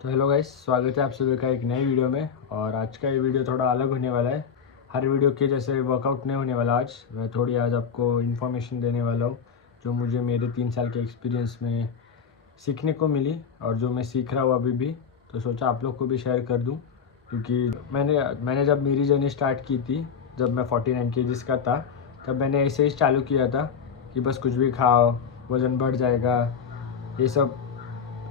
तो hello guys, स्वागत है आप सभी का एक नई वीडियो में। और आज का ये वीडियो थोड़ा अलग होने वाला है। हर वीडियो के जैसे वर्कआउट नहीं होने वाला। आज मैं थोड़ी आज आपको इन्फॉर्मेशन देने वाला हूँ जो मुझे मेरे 3 साल के एक्सपीरियंस में सीखने को मिली और जो मैं सीख रहा हूँ अभी भी। तो सोचा आप लोग को भी शेयर कर दूँ, क्योंकि मैंने जब मेरी जर्नी स्टार्ट की थी, जब मैं 49 kg का था, तब मैंने ऐसे ही चालू किया था कि बस कुछ भी खाओ, वज़न बढ़ जाएगा। ये सब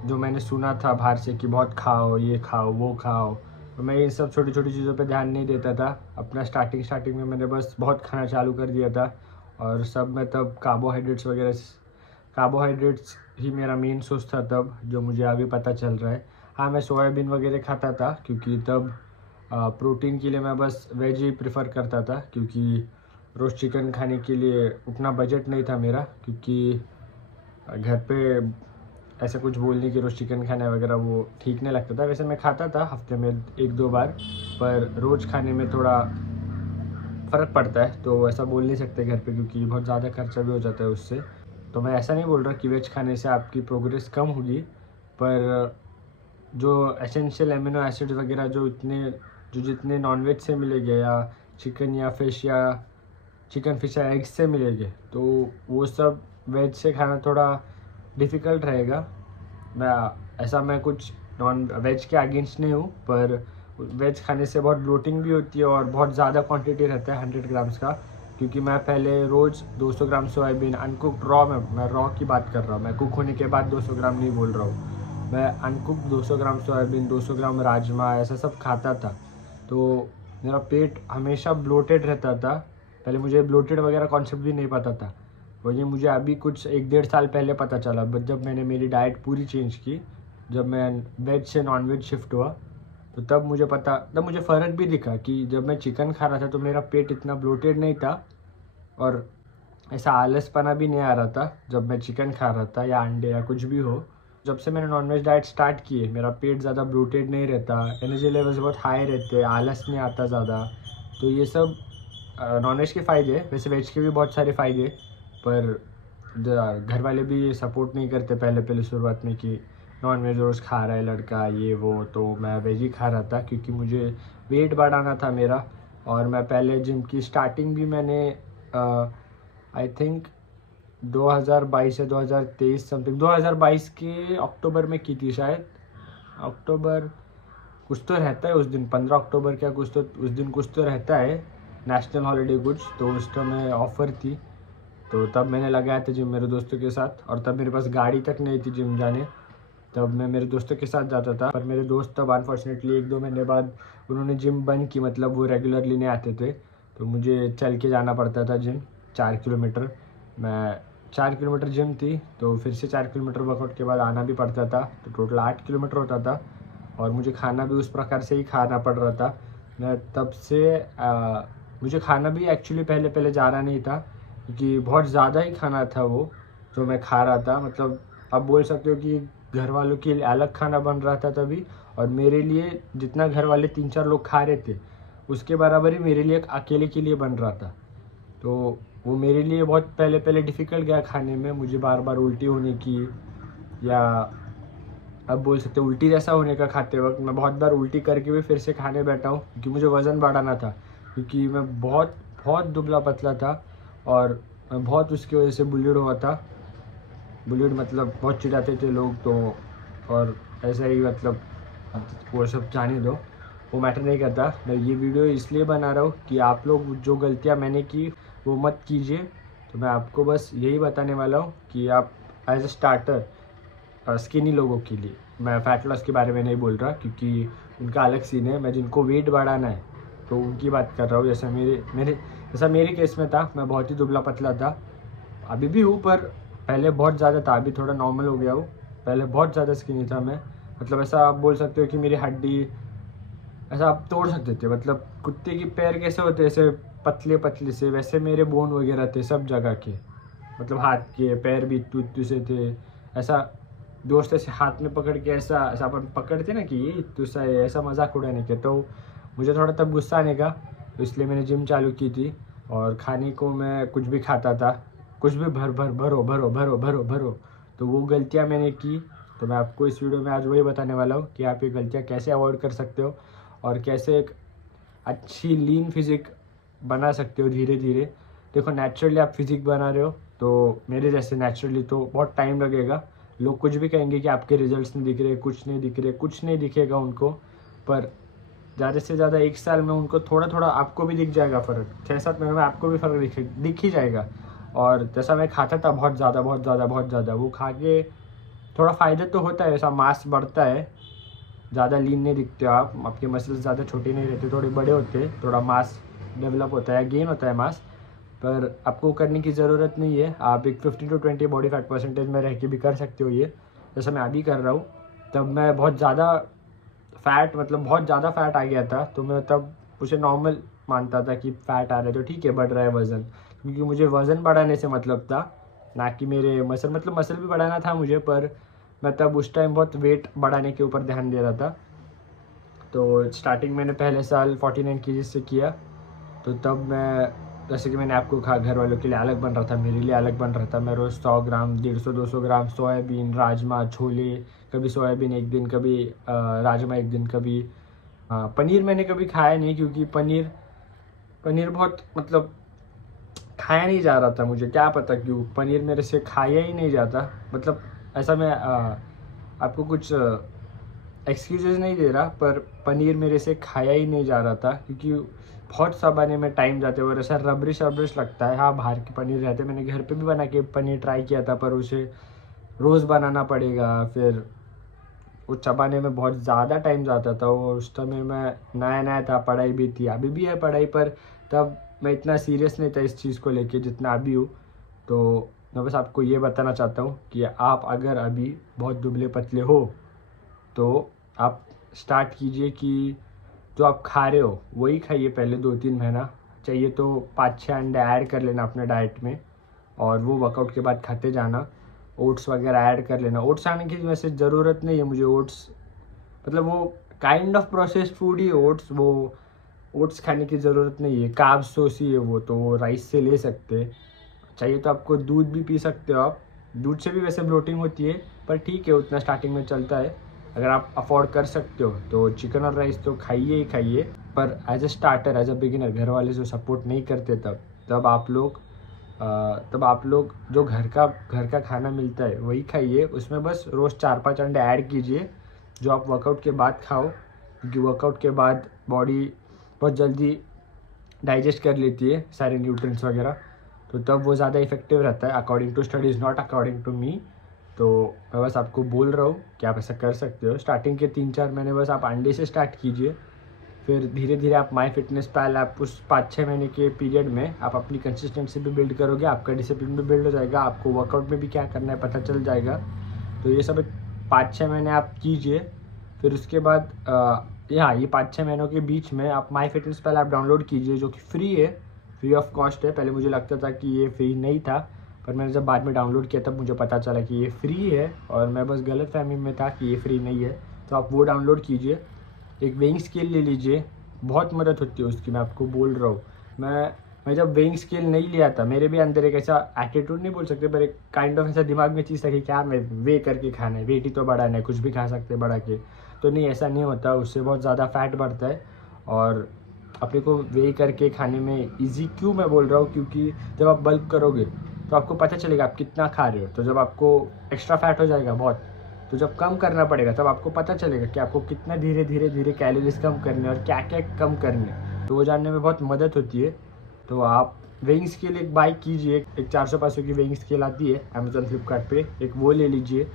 जो मैंने सुना था बाहर से कि बहुत खाओ, ये खाओ, वो खाओ, तो मैं इन सब छोटी छोटी चीज़ों पे ध्यान नहीं देता था। अपना स्टार्टिंग में मैंने बस बहुत खाना चालू कर दिया था। और सब में तब कार्बोहाइड्रेट्स ही मेरा मेन सोर्स था तब, जो मुझे अभी पता चल रहा है। हाँ, मैं सोयाबीन वगैरह खाता था, क्योंकि तब प्रोटीन के लिए मैं बस वेज ही प्रेफर करता था, क्योंकि रोज़ चिकन खाने के लिए उतना बजट नहीं था मेरा। क्योंकि घर पे ऐसा कुछ बोलने की रोज़ चिकन खाना वगैरह वो ठीक नहीं लगता था। वैसे मैं खाता था हफ्ते में 1-2 बार, पर रोज़ खाने में थोड़ा फ़र्क पड़ता है, तो ऐसा बोल नहीं सकते घर पे, क्योंकि बहुत ज़्यादा खर्चा भी हो जाता है उससे। तो मैं ऐसा नहीं बोल रहा कि वेज खाने से आपकी प्रोग्रेस कम होगी, पर जो एसेंशियल एमिनो एसिड्स वगैरह जो जितने नॉनवेज से मिलेंगे, या चिकन या फिश या एग्स से मिलेंगे, तो वो सब वेज से खाना थोड़ा डिफ़िकल्ट रहेगा। मैं कुछ नॉन वेज के अगेंस्ट नहीं हूँ, पर वेज खाने से बहुत ब्लोटिंग भी होती है और बहुत ज़्यादा क्वांटिटी रहता है 100 ग्राम्स का। क्योंकि मैं पहले रोज़ 200 ग्राम सोयाबीन अनकुक्ड रॉ में, मैं रॉ की बात कर रहा हूँ, मैं कुक होने के बाद 200 ग्राम नहीं बोल रहा हूँ। मैं अनकुक्ड 200 ग्राम सोयाबीन, 200 ग्राम राजमा, ऐसा सब खाता था। तो मेरा पेट हमेशा ब्लोटेड रहता था। पहले मुझे ब्लोटेड वगैरह कॉन्सेप्ट भी नहीं पता था। वही मुझे अभी कुछ 1-1.5 साल पहले पता चला, बट जब मैंने मेरी डाइट पूरी चेंज की, जब मैं वेज से नॉन वेज शिफ्ट हुआ, तो तब मुझे फ़र्क भी दिखा कि जब मैं चिकन खा रहा था तो मेरा पेट इतना ब्लोटेड नहीं था, और ऐसा आलसपना भी नहीं आ रहा था जब मैं चिकन खा रहा था या अंडे या कुछ भी हो। जब से मैंने नॉनवेज डाइट स्टार्ट की है, मेरा पेट ज़्यादा ब्लोटेड नहीं रहता, एनर्जी लेवल्स बहुत हाई रहते, आलस नहीं आता ज़्यादा। तो ये सब नॉनवेज के फ़ायदे हैं। वैसे वेज के भी बहुत सारे फ़ायदे, पर घर वाले भी सपोर्ट नहीं करते पहले पहले शुरुआत में कि नॉन वेज रोज़ खा रहा है लड़का, ये वो। तो मैं वेज ही खा रहा था, क्योंकि मुझे वेट बढ़ाना था मेरा। और मैं पहले जिम की स्टार्टिंग भी मैंने आई थिंक 2022 या 2023 समथिंग, 2022 के अक्टूबर में की थी शायद। अक्टूबर कुछ तो रहता है उस दिन, 15 अक्टूबर क्या कुछ तो, उस दिन कुछ तो रहता है नेशनल हॉलीडे कुछ, तो उस समय ऑफ़र थी। तो तब मैंने लगाया था जिम मेरे दोस्तों के साथ, और तब मेरे पास गाड़ी तक नहीं थी जिम जाने। तब मैं मेरे दोस्तों के साथ जाता था, पर मेरे दोस्त तब अनफॉर्चुनेटली 1-2 महीने बाद उन्होंने जिम बंद की, मतलब वो रेगुलरली नहीं आते थे। तो मुझे चल के जाना पड़ता था जिम 4 किलोमीटर। मैं 4 किलोमीटर जिम थी, तो फिर से 4 किलोमीटर वर्कआउट के बाद आना भी पड़ता था, तो टोटल 8 किलोमीटर होता था। और मुझे खाना भी उस प्रकार से ही खाना पड़ रहा था। मैं तब से मुझे खाना भी एक्चुअली पहले पहले जा रहा नहीं था, क्योंकि बहुत ज़्यादा ही खाना था वो जो मैं खा रहा था। मतलब आप बोल सकते हो कि घर वालों के लिए अलग खाना बन रहा था तभी, और मेरे लिए जितना घर वाले 3-4 लोग खा रहे थे, उसके बराबर ही मेरे लिए एक अकेले के लिए बन रहा था। तो वो मेरे लिए बहुत पहले पहले डिफ़िकल्ट गया खाने में। मुझे बार बार उल्टी होने की, या अब बोल सकते हो उल्टी जैसा होने का खाते वक्त। मैं बहुत बार उल्टी करके भी फिर से खाने बैठा हूँ, क्योंकि मुझे वज़न बढ़ाना था। क्योंकि मैं बहुत बहुत दुबला पतला था, और मैं बहुत उसकी वजह से बुलिड हुआ था। बुलिड मतलब बहुत चिढ़ाते थे लोग, तो और ऐसा ही मतलब वो सब जाने दो, वो मैटर नहीं करता। मैं ये वीडियो इसलिए बना रहा हूँ कि आप लोग जो गलतियाँ मैंने की वो मत कीजिए। तो मैं आपको बस यही बताने वाला हूँ कि आप एज अ स्टार्टर स्किनी लोगों के लिए, मैं फ़ैट लॉस के बारे में नहीं बोल रहा, क्योंकि उनका अलग सीन है। मैं जिनको वेट बढ़ाना है तो उनकी बात कर रहा हूँ। जैसा मेरे केस में था, मैं बहुत ही दुबला पतला था, अभी भी हूँ, पर पहले बहुत ज़्यादा था, अभी थोड़ा नॉर्मल हो गया हूँ। पहले बहुत ज़्यादा स्किनी था मैं। मतलब ऐसा आप बोल सकते हो कि मेरी हड्डी ऐसा आप तोड़ सकते थे। मतलब कुत्ते की पैर कैसे होते ऐसे पतले पतले से, वैसे मेरे बोन वगैरह थे सब जगह के। मतलब हाथ के पैर भी इतू इतू से थे। ऐसा दोस्त ऐसे हाथ में पकड़ के ऐसा ऐसा अपन पकड़ते ना कि ये इतू सा है, ऐसा मजाक उड़ाने के। तो मुझे थोड़ा तब गुस्सा आने का, तो इसलिए मैंने जिम चालू की थी। और खाने को मैं कुछ भी खाता था, कुछ भी भर भर भरो भरो भरो भरो भरो। तो वो गलतियाँ मैंने की, तो मैं आपको इस वीडियो में आज वही बताने वाला हूँ कि आप ये गलतियाँ कैसे अवॉइड कर सकते हो और कैसे एक अच्छी लीन फिजिक बना सकते हो धीरे धीरे। देखो नेचुरली आप फिजिक बना रहे हो, तो मेरे जैसे नेचुरली तो बहुत टाइम लगेगा। लोग कुछ भी कहेंगे कि आपके रिजल्ट्स नहीं दिख रहे, कुछ नहीं दिख रहे, कुछ नहीं दिखेगा उनको, पर ज़्यादा से ज़्यादा 1 साल में उनको थोड़ा थोड़ा आपको भी दिख जाएगा फ़र्क। 6-7 महीने में आपको भी फ़र्क दिख ही जाएगा। और जैसा मैं खाता था बहुत ज़्यादा, वो खा के थोड़ा फ़ायदा तो होता है, ऐसा मास बढ़ता है, ज़्यादा लीन नहीं दिखते हो आप, आपके मसल्स ज़्यादा छोटे नहीं रहते, थोड़े बड़े होते हैं, थोड़ा मास डेवलप होता है, गेन होता है मास। पर आपको करने की ज़रूरत नहीं है, आप एक 15 to 20 बॉडी फैट परसेंटेज में रह के भी कर सकते हो ये, जैसा मैं अभी कर रहा हूँ। तब मैं बहुत ज़्यादा फ़ैट, मतलब बहुत ज़्यादा फ़ैट आ गया था, तो मैं तब उसे नॉर्मल मानता था कि फ़ैट आ रहा है तो ठीक है, बढ़ रहा है वज़न, क्योंकि मुझे वज़न बढ़ाने से मतलब था, ना कि मेरे मसल, मतलब मसल भी बढ़ाना था मुझे, पर मैं तब उस टाइम बहुत वेट बढ़ाने के ऊपर ध्यान दे रहा था। तो स्टार्टिंग मैंने पहले साल 49 kg से किया। तो तब मैं, जैसे कि मैंने आपको कहा, घर वालों के लिए अलग बन रहा था, मेरे लिए अलग बन रहा था। मैं रोज़ 100 ग्राम, 150-200 ग्राम सोयाबीन, राजमा, छोले, कभी सोयाबीन एक दिन, कभी राजमा एक दिन, कभी पनीर मैंने कभी खाया नहीं, क्योंकि पनीर बहुत, मतलब खाया नहीं जा रहा था, मुझे क्या पता क्यों पनीर मेरे से खाया ही नहीं जाता। मतलब ऐसा मैं आपको कुछ एक्सक्यूजेज नहीं दे रहा, पर पनीर मेरे से खाया ही नहीं जा रहा था, क्योंकि बहुत सा बनाने में टाइम जाते और ऐसा रबरिश लगता है। हाँ, बाहर के पनीर रहते, मैंने घर पे भी बना के पनीर ट्राई किया था, पर उसे रोज़ बनाना पड़ेगा, फिर वो चबाने में बहुत ज़्यादा टाइम जाता था। वो उस समय मैं नया नया था, पढ़ाई भी थी, अभी भी है पढ़ाई, पर तब मैं इतना सीरियस नहीं था इस चीज़ को लेके जितना अभी हूँ। तो मैं बस आपको ये बताना चाहता हूँ कि आप अगर अभी बहुत दुबले पतले हो, तो आप स्टार्ट कीजिए कि जो आप खा रहे हो वही खाइए पहले 2-3 महीना। चाहिए तो 5-6 अंडे ऐड कर लेना अपने डाइट में, और वो वर्कआउट के बाद खाते जाना। ओट्स वगैरह ऐड कर लेना। ओट्स आने की वैसे ज़रूरत नहीं है मुझे, ओट्स मतलब वो काइंड ऑफ प्रोसेस्ड फूड ही है ओट्स, वो ओट्स खाने की ज़रूरत नहीं है, कार्ब सोर्स ही है वो, तो वो राइस से ले सकते हैं। चाहिए तो आपको दूध भी पी सकते हो आप, दूध से भी वैसे ब्लोटिंग होती है, पर ठीक है, उतना स्टार्टिंग में चलता है। अगर आप अफोर्ड कर सकते हो तो चिकन और राइस तो खाइए ही खाइए, पर as a starter, as a beginner, घर वाले जो सपोर्ट नहीं करते तब आप लोग जो घर का खाना मिलता है वही खाइए। उसमें बस रोज़ 4-5 अंडे ऐड कीजिए, जो आप वर्कआउट के बाद खाओ, क्योंकि वर्कआउट के बाद बॉडी बहुत जल्दी डाइजेस्ट कर लेती है सारे न्यूट्रिएंट्स वगैरह, तो तब वो ज़्यादा इफेक्टिव रहता है, according to studies, not according to me. तो मैं बस आपको बोल रहा हूँ कि आप ऐसा कर सकते हो। स्टार्टिंग के 3-4 महीने बस आप अंडे से स्टार्ट कीजिए, फिर धीरे धीरे आप माई फिटनेस पैल ऐप, उस 5-6 महीने के पीरियड में आप अपनी कंसिस्टेंसी भी बिल्ड करोगे, आपका डिसिप्लिन भी बिल्ड हो जाएगा, आपको वर्कआउट में भी क्या करना है पता चल जाएगा। तो ये सब 5-6 महीने आप कीजिए। फिर उसके बाद ये 5-6 महीनों के बीच में आप My Fitness Pal app download कीजिए, जो कि फ्री है, फ्री ऑफ कॉस्ट है। पहले मुझे लगता था कि ये फ्री नहीं था, पर मैंने जब बाद में डाउनलोड किया तब मुझे पता चला कि ये फ्री है, और मैं बस गलतफहमी में था कि ये फ्री नहीं है। तो आप वो डाउनलोड कीजिए, एक वेइंग स्केल ले लीजिए, बहुत मदद होती है उसकी, मैं आपको बोल रहा हूँ। मैं जब वेइंग स्केल नहीं लिया था, मेरे भी अंदर एक ऐसा एटीट्यूड नहीं बोल सकते, पर एक काइंड ऑफ ऐसा दिमाग में चीज़ था कि क्या मैं वे करके खाना है, वेट ही तो बढ़ाना है, कुछ भी खा सकते हैं बढ़ा के। तो नहीं, ऐसा नहीं होता, उससे बहुत ज़्यादा फैट बढ़ता है। और अपने को वे करके खाने में ईजी क्यों मैं बोल रहा हूँ, क्योंकि जब आप बल्क करोगे तो आपको पता चलेगा आप कितना खा रहे हो। तो जब आपको एक्स्ट्रा फैट हो जाएगा बहुत, तो जब कम करना पड़ेगा तब आपको पता चलेगा कि आपको कितना धीरे धीरे कैलोरीज कम करने और क्या क्या कम करने, तो वो जानने में बहुत मदद होती है। तो आप वेइंग स्केल एक बाई कीजिए, एक 400-500 की वेइंग स्केल आती है अमेजोन, फ्लिपकार्ट पे, एक वो ले लीजिए।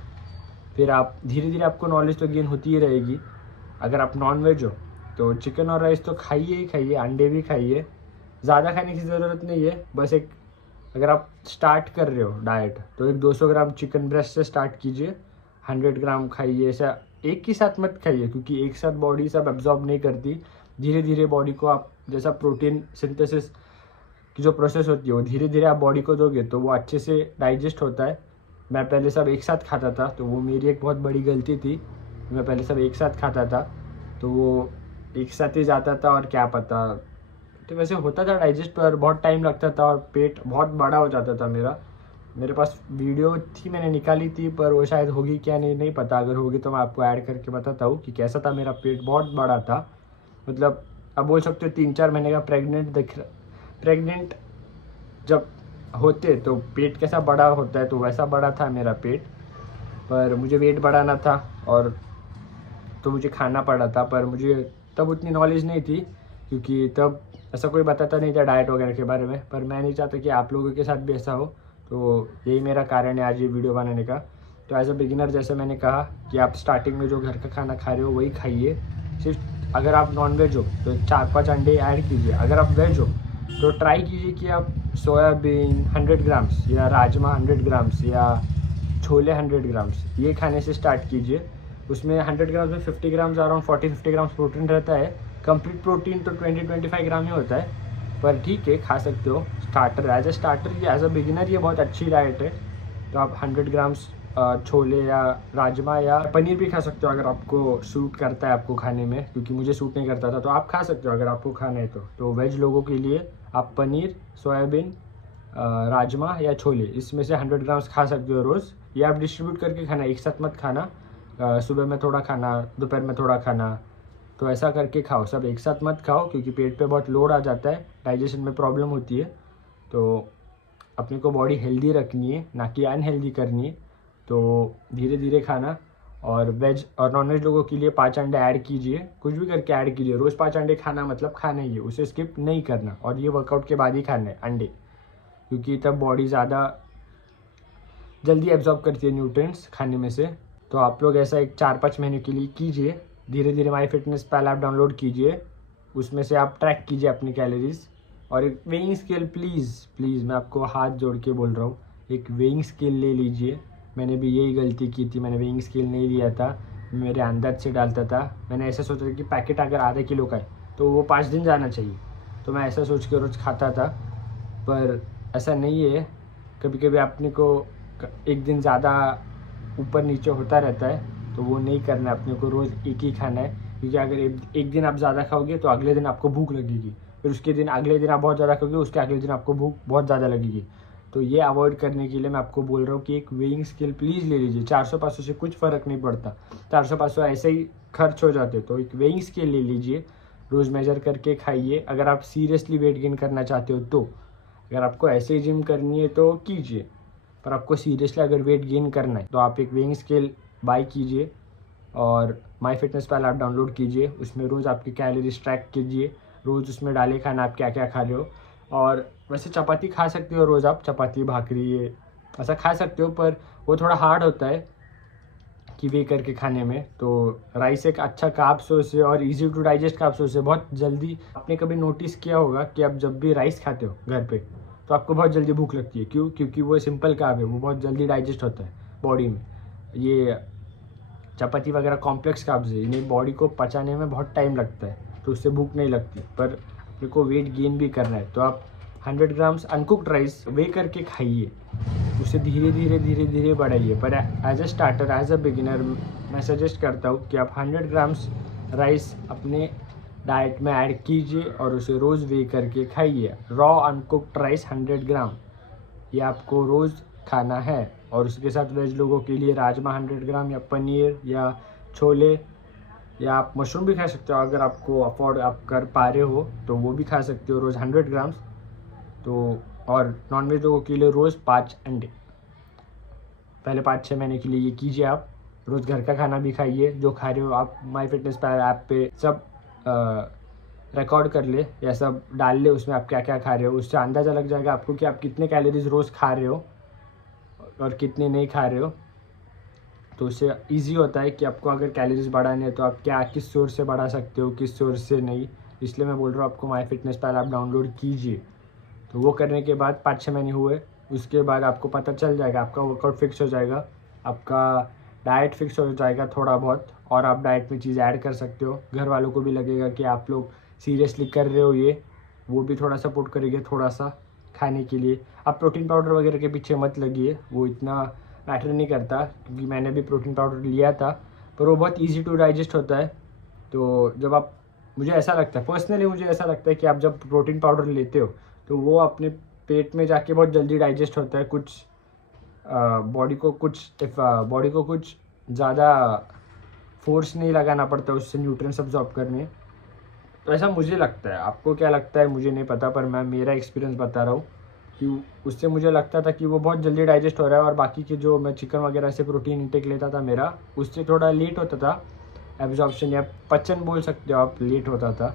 फिर आप धीरे धीरे, आपको नॉलेज तो गेन होती ही रहेगी। अगर आप नॉन वेज हो तो चिकन और राइस तो खाइए ही खाइए, अंडे भी खाइए, ज़्यादा खाने की ज़रूरत नहीं है। बस एक, अगर आप स्टार्ट कर रहे हो डाइट तो एक 200 ग्राम चिकन ब्रेस्ट से स्टार्ट कीजिए, 100 ग्राम खाइए। ऐसा एक ही साथ मत खाइए, क्योंकि एक साथ बॉडी सब एब्जॉर्ब नहीं करती। धीरे धीरे बॉडी को आप, जैसा प्रोटीन सिंथेसिस की जो प्रोसेस होती है वो धीरे धीरे आप बॉडी को दोगे तो वो अच्छे से डाइजेस्ट होता है। मैं पहले सब एक साथ खाता था, तो वो मेरी एक बहुत बड़ी गलती थी। मैं पहले सब एक साथ खाता था, तो वो एक साथ ही जाता था, और क्या पता, तो वैसे होता था डाइजेस्ट, पर बहुत टाइम लगता था और पेट बहुत बड़ा हो जाता था मेरा। मेरे पास वीडियो थी, मैंने निकाली थी, पर वो शायद होगी क्या नहीं पता। अगर होगी तो मैं आपको ऐड करके बताता हूँ कि कैसा था। मेरा पेट बहुत बड़ा था, मतलब आप बोल सकते हो 3-4 महीने का प्रेग्नेंट जब होते तो पेट कैसा बड़ा होता है, तो वैसा बड़ा था मेरा पेट। पर मुझे वेट बढ़ाना था और तो मुझे खाना पड़ा था, पर मुझे तब उतनी नॉलेज नहीं थी, क्योंकि तब ऐसा कोई बताता नहीं था डाइट वगैरह के बारे में। पर मैं नहीं चाहता कि आप लोगों के साथ भी ऐसा हो, तो यही मेरा कारण है आज ये वीडियो बनाने का। तो एज अ बिगिनर, जैसे मैंने कहा कि आप स्टार्टिंग में जो घर का खाना खा रहे हो वही खाइए। सिर्फ अगर आप नॉन वेज हो तो 4-5 अंडे ऐड कीजिए। अगर आप वेज हो तो ट्राई कीजिए कि आप सोयाबीन 100 ग्राम्स या राजमा 100 ग्राम्स या छोले 100 ग्राम्स ये खाने से स्टार्ट कीजिए। उसमें 100 ग्राम्स में 50 ग्राम्स अराउंड 40-50 ग्राम्स प्रोटीन रहता है। कंप्लीट प्रोटीन तो 20-25 ग्राम ही होता है, पर ठीक है, खा सकते हो। स्टार्टर, एज अ बिगिनर ये बहुत अच्छी डाइट है। तो आप 100 ग्राम्स छोले या राजमा या पनीर भी खा सकते हो अगर आपको सूट करता है आपको खाने में, क्योंकि मुझे सूट नहीं करता था। तो आप खा सकते हो अगर आपको खाना है तो वेज लोगों के लिए आप पनीर, सोयाबीन, राजमा या छोले इसमें से 100 ग्राम्स खा सकते हो रोज़। ये आप डिस्ट्रीब्यूट करके खाना, एक साथ मत खाना। सुबह में थोड़ा खाना, दोपहर में थोड़ा खाना, तो ऐसा करके खाओ। सब एक साथ मत खाओ, क्योंकि पेट पे बहुत लोड आ जाता है, डाइजेशन में प्रॉब्लम होती है। तो अपने को बॉडी हेल्दी रखनी है, ना कि अनहेल्दी करनी है। तो धीरे धीरे खाना। और वेज और नॉन वेज लोगों के लिए 5 अंडे ऐड कीजिए, कुछ भी करके ऐड कीजिए। रोज़ 5 अंडे खाना मतलब खाना ही है, उसे स्किप नहीं करना। और ये वर्कआउट के बाद ही खाना है अंडे, क्योंकि तब बॉडी ज़्यादा जल्दी एब्जॉर्ब करती है न्यूट्रिएंट्स खाने में से। तो आप लोग ऐसा एक 4-5 महीने के लिए कीजिए। धीरे धीरे My Fitness Pal app download कीजिए, उसमें से आप ट्रैक कीजिए अपनी कैलोरीज। और एक वेइंग स्केल, प्लीज़ मैं आपको हाथ जोड़ के बोल रहा हूँ, एक वेइंग स्केल ले लीजिए। मैंने भी यही गलती की थी, मैंने वेइंग स्केल नहीं लिया था, मेरे अंदाज से डालता था। मैंने ऐसा सोचा था कि पैकेट अगर आधे किलो का है तो वो 5 दिन जाना चाहिए, तो मैं ऐसा सोच के रोज़ खाता था। पर ऐसा नहीं है, कभी कभी अपने को एक दिन ज़्यादा ऊपर नीचे होता रहता है, तो वो नहीं करना है। अपने को रोज़ एक ही खाना है, क्योंकि अगर एक दिन आप ज़्यादा खाओगे तो अगले दिन आपको भूख लगेगी, फिर उसके दिन अगले दिन आप बहुत ज़्यादा खाओगे, उसके अगले दिन आपको भूख बहुत ज़्यादा लगेगी। तो ये अवॉइड करने के लिए मैं आपको बोल रहा हूँ कि एक वेइंग स्केल प्लीज़ ले लीजिए। 400-500 से कुछ फ़र्क नहीं पड़ता, 400-500 ऐसे ही खर्च हो जाते। तो एक वेइंग स्केल ले लीजिए, रोज़ मेजर करके खाइए। अगर आप सीरियसली वेट गेन करना चाहते हो तो, अगर आपको ऐसे ही जिम करनी है तो कीजिए, पर आपको सीरियसली अगर वेट गेन करना है तो आप एक वेइंग स्केल बाय कीजिए और My Fitness Pal app download कीजिए। उसमें रोज़ आपकी कैलोरीज ट्रैक कीजिए, रोज़ उसमें डाले खाना आप क्या क्या खा रहे हो। और वैसे चपाती खा सकते हो रोज़, आप चपाती भाकरी ये ऐसा खा सकते हो, पर वो थोड़ा हार्ड होता है कि वे करके खाने में। तो राइस एक अच्छा कार्ब सोर्स है और easy to digest carb source है, बहुत जल्दी। आपने कभी नोटिस किया होगा कि आप जब भी राइस खाते हो घर पे तो आपको बहुत जल्दी भूख लगती है। क्यों? क्योंकि वो सिंपल कार्ब है, वो बहुत जल्दी डाइजेस्ट होता है बॉडी में। ये चपाती वगैरह कॉम्प्लेक्स कार्ब्स है, इन्हें बॉडी को पचाने में बहुत टाइम लगता है, तो उससे भूख नहीं लगती। पर अपने को वेट गेन भी करना है, तो आप 100 ग्राम्स अनकुक्ड राइस वे करके खाइए, उसे धीरे धीरे बढ़ाइए। पर as a starter, as a beginner मैं सजेस्ट करता हूँ कि आप 100 ग्राम्स राइस अपने डाइट में ऐड कीजिए और उसे रोज़ वे करके खाइए। रॉ अनकुक्ड राइस 100 ग्राम ये आपको रोज़ खाना है। और उसके साथ वेज लोगों के लिए राजमा 100 ग्राम या पनीर या छोले, या आप मशरूम भी खा सकते हो अगर आपको अफोर्ड आप कर पा रहे हो, तो वो भी खा सकते हो रोज़ 100 ग्राम्स। तो और नॉन वेज लोगों के लिए रोज़ 5 अंडे। पहले 5-6 महीने के लिए ये कीजिए। आप रोज़ घर का खाना भी खाइए, जो खा रहे हो आप माई फिटनेस पैल ऐप पे सब रिकॉर्ड कर ले या सब डाल ले, उसमें आप क्या क्या खा रहे हो। उससे अंदाज़ा लग जाएगा आपको कि आप कितने कैलोरीज रोज़ खा रहे हो और कितने नहीं खा रहे हो। तो उससे ईजी होता है कि आपको अगर कैलोरीज बढ़ाने है तो आप क्या किस सोर्स से बढ़ा सकते हो, किस सोर्स से नहीं। इसलिए मैं बोल रहा हूँ आपको My Fitness Pal app download कीजिए। तो वो करने के बाद 5-6 महीने हुए, उसके बाद आपको पता चल जाएगा, आपका वर्कआउट फिक्स हो जाएगा, आपका डाइट फिक्स हो जाएगा थोड़ा बहुत, और आप डाइट में चीज़ ऐड कर सकते हो। घर वालों को भी लगेगा कि आप लोग सीरियसली कर रहे हो ये, वो भी थोड़ा सपोर्ट करेंगे थोड़ा सा खाने के लिए। आप प्रोटीन पाउडर वगैरह के पीछे मत लगिए, वो इतना मैटर नहीं करता, क्योंकि मैंने भी प्रोटीन पाउडर लिया था, पर वो बहुत ईजी टू डाइजेस्ट होता है। तो जब आप, मुझे ऐसा लगता है पर्सनली, मुझे ऐसा लगता है कि आप जब प्रोटीन पाउडर लेते हो तो वो अपने पेट में जाके बहुत जल्दी डाइजेस्ट होता है, कुछ बॉडी को कुछ ज़्यादा फोर्स नहीं लगाना पड़ता उससे न्यूट्रिएंट्स अब्जॉर्ब करने। तो ऐसा मुझे लगता है, आपको क्या लगता है मुझे नहीं पता, पर मैं मेरा एक्सपीरियंस बता रहा हूँ कि उससे मुझे लगता था कि वो बहुत जल्दी डाइजेस्ट हो रहा है, और बाकी के जो मैं चिकन वगैरह से प्रोटीन इंटेक लेता था मेरा, उससे थोड़ा लेट होता था एब्जॉर्प्शन, या पचन बोल सकते हो आप, लेट होता था।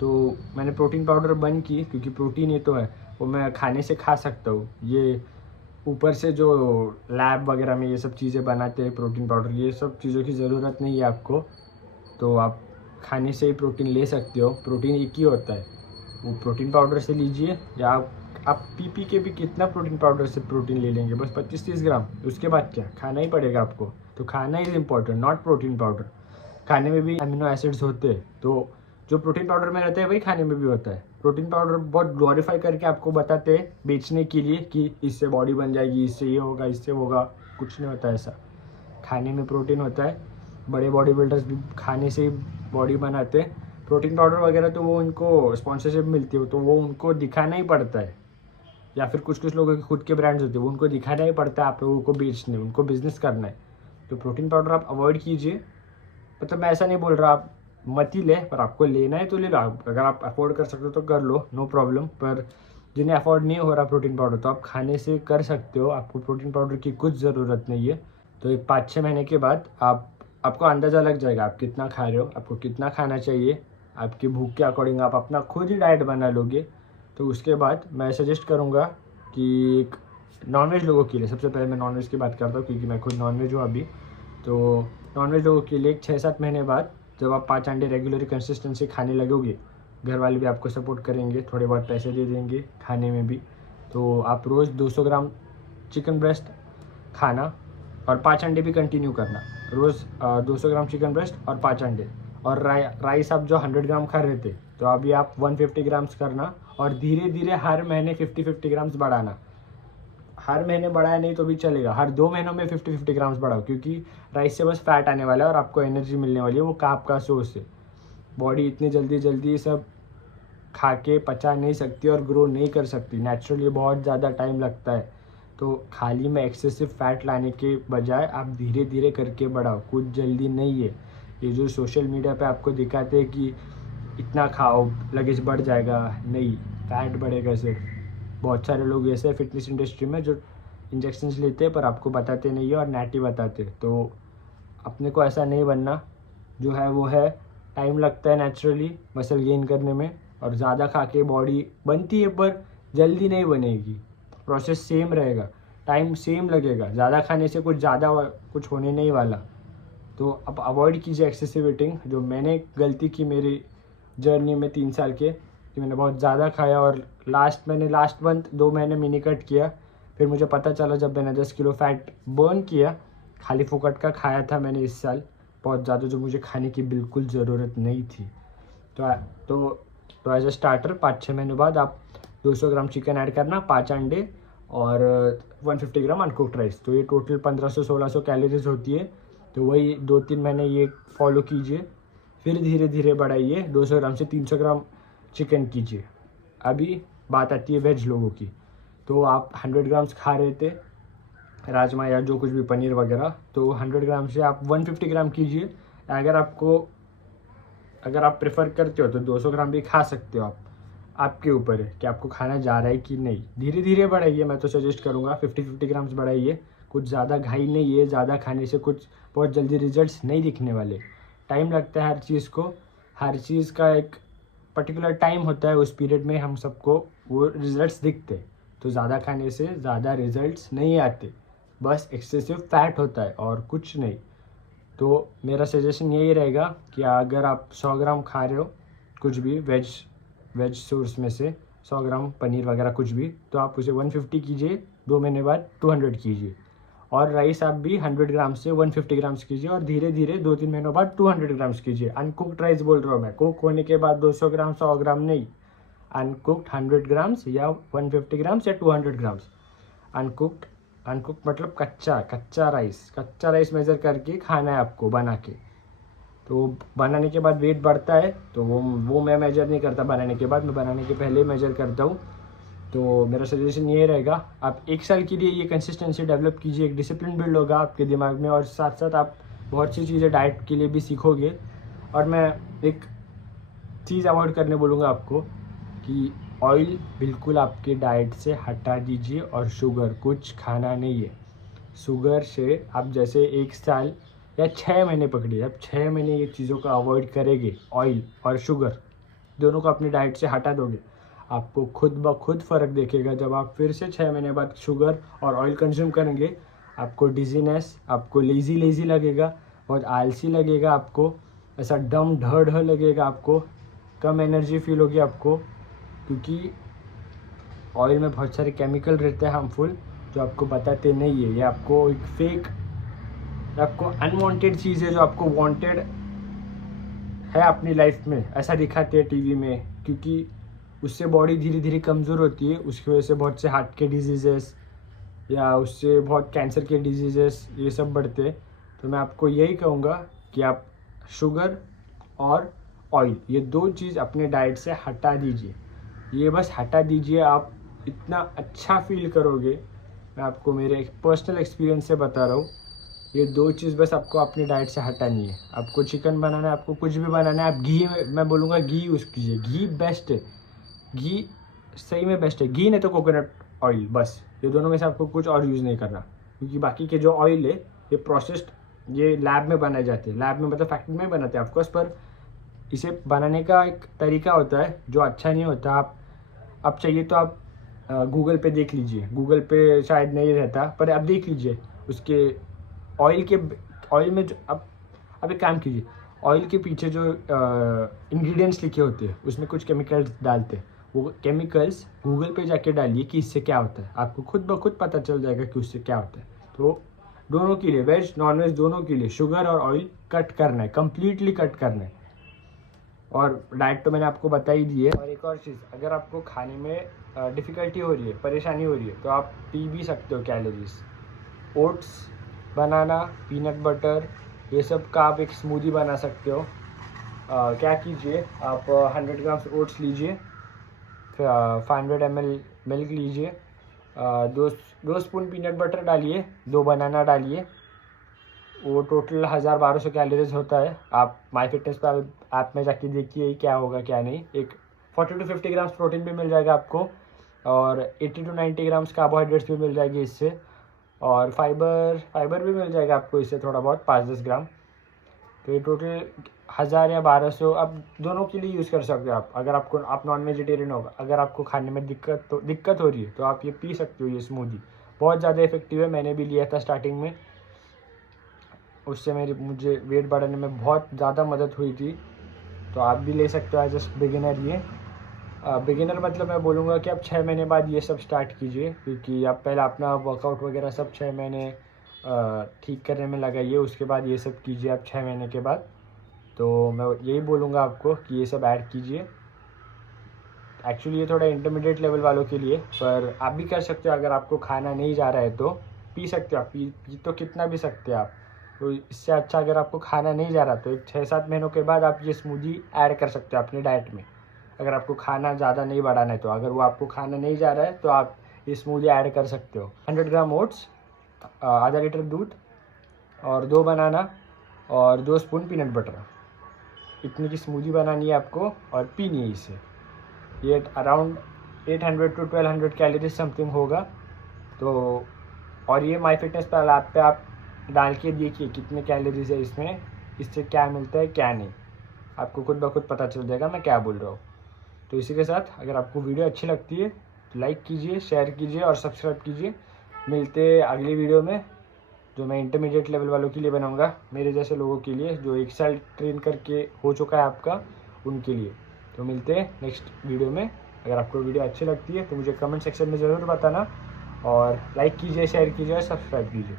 तो मैंने प्रोटीन पाउडर बंद की, क्योंकि प्रोटीन ये तो है वो मैं खाने से खा सकता हूँ। ये ऊपर से जो लैब वगैरह में ये सब चीज़ें बनाते हैं प्रोटीन पाउडर, ये सब चीज़ों की ज़रूरत नहीं है आपको। तो आप खाने से ही प्रोटीन ले सकते हो। प्रोटीन एक ही होता है, वो प्रोटीन पाउडर से लीजिए, या आप पी के भी कितना प्रोटीन पाउडर से प्रोटीन ले लेंगे, बस 25-30 ग्राम। उसके बाद क्या, खाना ही पड़ेगा आपको। तो खाना is important, not protein powder. खाने में भी अमीनो एसिड्स होते हैं, तो जो प्रोटीन पाउडर में रहता है वही खाने में भी होता है। प्रोटीन पाउडर बहुत ग्लोरीफाई करके आपको बताते हैं बेचने के लिए कि इससे बॉडी बन जाएगी, इससे ये होगा, इससे होगा। कुछ नहीं होता ऐसा। खाने में प्रोटीन होता है। बड़े बॉडी बिल्डर्स भी खाने से ही बॉडी बनाते हैं। प्रोटीन पाउडर वगैरह तो वो उनको स्पॉन्सरशिप मिलती है, तो वो उनको दिखाना ही पड़ता है, या फिर कुछ लोगों के खुद के ब्रांड्स होते हैं, वो उनको दिखाना ही पड़ता है आप लोगों को बेचने, उनको बिजनेस करना है। तो प्रोटीन पाउडर आप अवॉइड कीजिए। मतलब मैं ऐसा नहीं बोल रहा आप मत ही ले, पर आपको लेना है तो ले लो। अगर आप अफोर्ड कर सकते हो तो कर लो, नो प्रॉब्लम। पर जिन्हें अफोर्ड नहीं हो रहा प्रोटीन पाउडर, तो आप खाने से कर सकते हो, आपको प्रोटीन पाउडर की कुछ ज़रूरत नहीं है। तो 5-6 महीने के बाद आपको अंदाज़ा लग जाएगा आप कितना खा रहे हो, आपको कितना खाना चाहिए। आपकी भूख के अकॉर्डिंग आप अपना खुद ही डाइट बना लोगे। तो उसके बाद मैं सजेस्ट करूँगा कि नॉनवेज लोगों के लिए, सबसे पहले मैं नॉनवेज की बात करता हूँ क्योंकि मैं खुद नॉनवेज हूँ अभी। तो नॉनवेज लोगों के लिए 6-7 महीने बाद जब आप 5 अंडे रेगुलरली कंसिस्टेंसी खाने लगोगे, घर वाले भी आपको सपोर्ट करेंगे, थोड़े बहुत पैसे दे देंगे खाने में भी। तो आप रोज़ 200 ग्राम चिकन ब्रेस्ट खाना और 5 अंडे भी कंटिन्यू करना। रोज़ 200 ग्राम चिकन ब्रेस्ट और 5 अंडे। और राइस आप जो 100 ग्राम खा रहे थे, तो अभी आप 150 ग्राम्स करना, और धीरे धीरे हर महीने 50-50 ग्राम्स बढ़ाना। हर महीने बढ़ाया नहीं तो भी चलेगा, हर 2 महीनों में 50-50 ग्राम्स बढ़ाओ, क्योंकि राइस से बस फैट आने वाला है और आपको एनर्जी मिलने वाली है, वो कार्ब का सोर्स है। बॉडी इतनी जल्दी सब खा के पचा नहीं सकती और ग्रो नहीं कर सकती, नेचुरली बहुत ज़्यादा टाइम लगता है। तो खाली में एक्सेसिव फैट लाने के बजाय आप धीरे धीरे करके बढ़ाओ, कुछ जल्दी नहीं है। ये जो सोशल मीडिया पे आपको दिखाते हैं कि इतना खाओ लगेज बढ़ जाएगा, नहीं, फैट बढ़ेगा सिर्फ। बहुत सारे लोग ऐसे फिटनेस इंडस्ट्री में जो इंजेक्शंस लेते हैं पर आपको बताते नहीं है और नैटी बताते। तो अपने को ऐसा नहीं बनना, जो है वो है। टाइम लगता है नेचुरली मसल गेन करने में, और ज़्यादा खा के बॉडी बनती है पर जल्दी नहीं बनेगी। प्रोसेस सेम रहेगा, टाइम सेम लगेगा, ज़्यादा खाने से कुछ होने नहीं वाला। तो अब अवॉइड कीजिए एक्सेसिव ईटिंग, जो मैंने गलती की मेरी जर्नी में 3 साल के, कि मैंने बहुत ज़्यादा खाया। और लास्ट मंथ 2 महीने मिनी कट किया। फिर मुझे पता चला जब मैंने 10 किलो फैट बर्न किया, खाली फोकट का खाया था मैंने इस साल बहुत ज़्यादा, जो मुझे खाने की बिल्कुल ज़रूरत नहीं थी। तो एज अ स्टार्टर 5-6 महीने बाद आप 200 ग्राम चिकन ऐड करना, 5 अंडे और 150 ग्राम अनकुक्ड राइस। तो ये टोटल 1500-1600 कैलोरीज होती है। तो वही 2-3 महीने ये फॉलो कीजिए, फिर धीरे धीरे बढ़ाइए, 200 ग्राम से 300 ग्राम चिकन कीजिए। अभी बात आती है वेज लोगों की। तो आप 100 ग्राम्स खा रहे थे राजमा या जो कुछ भी पनीर वगैरह, तो 100 ग्राम से आप 150 ग्राम कीजिए। अगर आप प्रेफर करते हो तो 200 ग्राम भी खा सकते हो आप, आपके ऊपर है कि आपको खाना जा रहा है कि नहीं। धीरे धीरे बढ़ाइए, मैं तो सजेस्ट करूँगा 50-50 ग्राम्स बढ़ाइए। कुछ ज़्यादा घाई नहीं है, ज़्यादा खाने से कुछ बहुत जल्दी रिजल्ट्स नहीं दिखने वाले। टाइम लगता है हर चीज़ को, हर चीज़ का एक पर्टिकुलर टाइम होता है, उस पीरियड में हम सबको वो रिजल्ट्स दिखते। तो ज़्यादा खाने से ज़्यादा रिजल्ट्स नहीं आते, बस एक्सेसिव फैट होता है और कुछ नहीं। तो मेरा सजेशन यही रहेगा कि अगर आप 100 ग्राम खा रहे हो कुछ भी वेज सोर्स में से 100 ग्राम पनीर वगैरह कुछ भी, तो आप उसे 150 कीजिए, 2 महीने बाद 200 कीजिए। और राइस आप भी 100 ग्राम से 150 ग्राम्स कीजिए, और धीरे धीरे 2-3 महीनों बाद 200 ग्राम्स कीजिए। अनकुक्ड राइस बोल रहा हूँ मैं, कुक होने के बाद 200 ग्राम 100 ग्राम नहीं, अनकुक्ड 100 ग्राम्स या 150 ग्राम्स या 200 ग्राम्स। अनकुक्ड मतलब कच्चा राइस मेज़र करके खाना है आपको बना के। तो बनाने के बाद वेट बढ़ता है, तो वो मैं मेजर नहीं करता बनाने के बाद, मैं बनाने के पहले मेजर करता हूँ। तो मेरा सजेशन ये रहेगा, आप 1 साल के लिए ये कंसिस्टेंसी डेवलप कीजिए, एक डिसिप्लिन बिल्ड होगा आपके दिमाग में, और साथ साथ आप बहुत सी चीज़ें डाइट के लिए भी सीखोगे। और मैं एक चीज़ अवॉइड करने बोलूँगा आपको कि ऑयल बिल्कुल आपके डाइट से हटा दीजिए, और शुगर कुछ खाना नहीं है। शुगर से आप जैसे 1 साल या 6 महीने पकड़िए, आप 6 महीने ये चीज़ों को अवॉइड करेंगे, ऑयल और शुगर दोनों को अपनी डाइट से हटा दोगे, आपको खुद ब खुद फ़र्क देखेगा। जब आप फिर से 6 महीने बाद शुगर और ऑयल कंज्यूम करेंगे, आपको डिजीनेस, आपको लेज़ी लगेगा, बहुत आलसी लगेगा, आपको ऐसा डम ढ लगेगा, आपको कम एनर्जी फील होगी आपको, क्योंकि ऑयल में बहुत सारे केमिकल रहते हैं हार्मफुल, जो आपको बताते नहीं है। ये आपको एक फेक, आपको अनवांटेड चीज़ है जो आपको वांटेड है अपनी लाइफ में, ऐसा दिखाते हैं टीवी में, क्योंकि उससे बॉडी धीरे धीरे कमज़ोर होती है। उसकी वजह से बहुत से हार्ट के डिजीज़ेस या उससे बहुत कैंसर के डिजीज़ेस ये सब बढ़ते हैं। तो मैं आपको यही कहूँगा कि आप शुगर और ऑयल ये 2 चीज़ अपने डाइट से हटा दीजिए, ये बस हटा दीजिए, आप इतना अच्छा फील करोगे। मैं आपको मेरे एक पर्सनल एक्सपीरियंस से बता रहा हूँ, ये 2 चीज़ बस आपको अपनी डाइट से हटानी है। आपको चिकन बनाना है, आपको कुछ भी बनाना है, आप घी, मैं बोलूँगा घी यूज़ कीजिए, घी बेस्ट है, घी सही में बेस्ट है। घी नहीं तो कोकोनट ऑयल, बस ये दोनों में से आपको कुछ और यूज़ नहीं करना, क्योंकि बाकी के जो ऑयल है ये प्रोसेस्ड, ये लैब में बनाए जाते हैं, लैब में मतलब फैक्ट्री में बनाते हैं ऑफकोर्स, पर इसे बनाने का एक तरीका होता है जो अच्छा नहीं होता। आप चाहिए तो आप गूगल पे देख लीजिए, गूगल पे शायद नहीं रहता, पर आप देख लीजिए उसके ऑयल में जो अब एक काम कीजिए, ऑयल के पीछे जो इंग्रेडिएंट्स लिखे होते हैं उसमें कुछ केमिकल्स डालते हैं, वो केमिकल्स गूगल पे जाके डालिए कि इससे क्या होता है, आपको खुद ब खुद पता चल जाएगा कि उससे क्या होता है। तो दोनों के लिए, वेज नॉन वेज दोनों के लिए, शुगर और ऑयल कट करना है, कम्प्लीटली कट करना है। और डाइट तो मैंने आपको बता ही दी है। और एक और चीज़, अगर आपको खाने में डिफ़िकल्टी हो रही है, परेशानी हो रही है, तो आप पी भी सकते हो कैलोरीज। ओट्स, बनाना, पीनट बटर, ये सब का आप एक स्मूदी बना सकते हो। क्या कीजिए, आप 100 ग्राम्स ओट्स लीजिए, 500 ml मिल्क लीजिए, 2 स्पून पीनट बटर डालिए, 2 बनाना डालिए, वो टोटल 1000-1200 कैलोरीज होता है। आप माई फिटनेस पर ऐप में जाके देखिए क्या होगा क्या नहीं। एक 40 to 50 ग्राम्स प्रोटीन भी मिल जाएगा आपको, और 80 to 90 ग्राम्स कार्बोहाइड्रेट्स भी मिल जाएगी इससे, और फाइबर भी मिल जाएगा आपको इससे थोड़ा बहुत, 5-10 ग्राम। तो ये टोटल 1000 या 1200 आप दोनों के लिए यूज़ कर सकते हो। अगर आप नॉन वेजिटेरियन होगा, अगर आपको खाने में दिक्कत हो रही है, तो आप ये पी सकते हो। ये स्मूदी बहुत ज़्यादा इफेक्टिव है, मैंने भी लिया था स्टार्टिंग में, उससे मुझे वेट बढ़ाने में बहुत ज़्यादा मदद हुई थी। तो आप भी ले सकते हो एज अ बिगिनर। ये बिगिनर मतलब मैं बोलूँगा कि आप 6 महीने बाद ये सब स्टार्ट कीजिए, क्योंकि आप पहले अपना वर्कआउट वगैरह सब 6 महीने ठीक करने में लगाइए, उसके बाद ये सब कीजिए आप 6 महीने के बाद। तो मैं यही बोलूँगा आपको कि ये सब ऐड कीजिए। एक्चुअली ये थोड़ा इंटरमीडिएट लेवल वालों के लिए, पर आप भी कर सकते हो। अगर आपको खाना नहीं जा रहा है तो पी सकते हो आप, पी तो कितना भी सकते हो आप। तो इससे अच्छा अगर आपको खाना नहीं जा रहा तो एक 6-7 महीनों के बाद आप ये स्मूदी ऐड कर सकते हो अपनी डाइट में, अगर आपको खाना ज़्यादा नहीं बढ़ाना है तो। अगर वो आपको खाना नहीं जा रहा है तो आप ये स्मूदी ऐड कर सकते हो। 100 ग्राम ओट्स, आधा लीटर दूध, और 2 बनाना, और 2 स्पून पीनट बटर, इतनी की स्मूदी बनानी है आपको और पीनी है इसे। ये अराउंड 800 to 1200 कैलोरीज समथिंग होगा। तो और ये माई फिटनेस पर ऐप पे आप डाल के देखिए कितने कैलोरीज है इसमें, इससे क्या मिलता है क्या नहीं, आपको खुद ब खुद पता चल जाएगा मैं क्या बोल रहा हूँ। तो इसी के साथ अगर आपको वीडियो अच्छी लगती है तो लाइक कीजिए, शेयर कीजिए और सब्सक्राइब कीजिए। मिलते हैं अगली वीडियो में, जो मैं इंटरमीडिएट लेवल वालों के लिए बनाऊंगा, मेरे जैसे लोगों के लिए जो 1 साल ट्रेन करके हो चुका है आपका, उनके लिए। तो मिलते हैं नेक्स्ट वीडियो में। अगर आपको वीडियो अच्छी लगती है तो मुझे कमेंट सेक्शन में ज़रूर बताना, और लाइक कीजिए, शेयर कीजिए और सब्सक्राइब कीजिए।